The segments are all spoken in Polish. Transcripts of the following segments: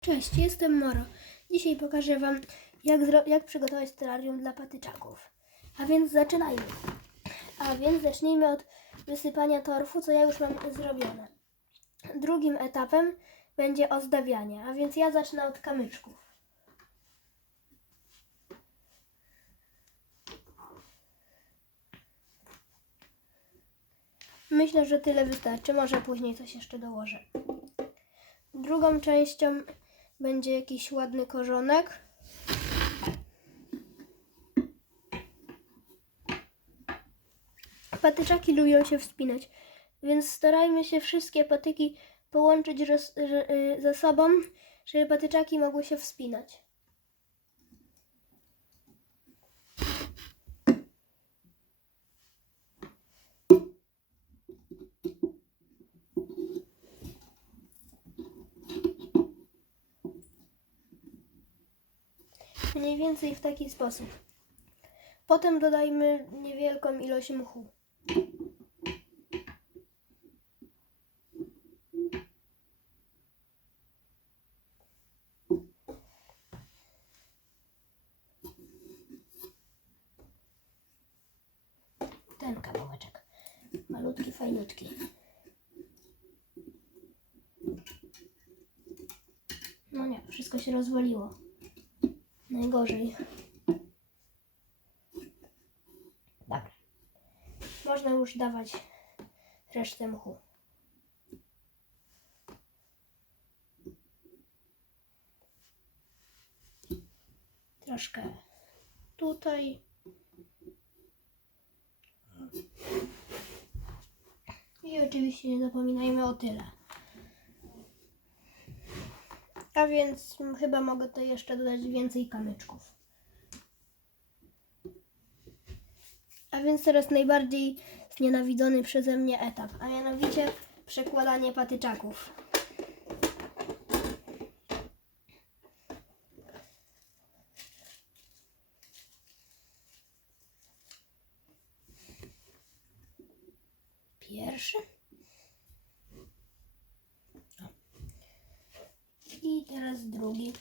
Cześć, jestem Moro. Dzisiaj pokażę Wam, jak, jak przygotować terrarium dla patyczaków. A więc zaczynajmy. A więc zacznijmy od wysypania torfu, co ja już mam zrobione. Drugim etapem będzie ozdabianie, a więc ja zacznę od kamyczków. Myślę, że tyle wystarczy. Może później coś jeszcze dołożę. Drugą częścią będzie jakiś ładny korzonek. Patyczaki lubią się wspinać, więc starajmy się wszystkie patyki połączyć y, ze sobą, żeby patyczaki mogły się wspinać. Mniej więcej w taki sposób. Potem dodajmy niewielką ilość mchu. Ten kawałeczek. Malutki, fajnutki. No nie, wszystko się rozwaliło. Najgorzej. Dobra. Można już dawać resztę mchu. Troszkę tutaj. I oczywiście nie zapominajmy o tyle. A więc chyba mogę to jeszcze dodać więcej kamyczków. A więc teraz najbardziej znienawidzony przeze mnie etap, a mianowicie przekładanie patyczaków. Pierwszy. I teraz drugi.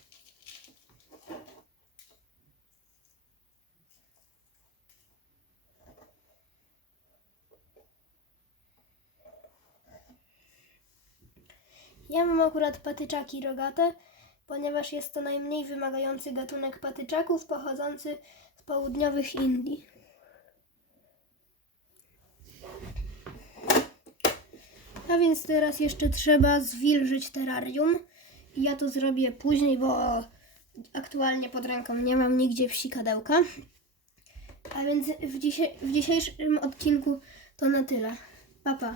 Ja mam akurat patyczaki rogate, ponieważ jest to najmniej wymagający gatunek patyczaków pochodzący z południowych Indii. A więc teraz jeszcze trzeba zwilżyć terrarium. Ja to zrobię później, bo aktualnie pod ręką nie mam nigdzie psikadełka. A więc w, dzisiaj, w dzisiejszym odcinku to na tyle. Pa, pa.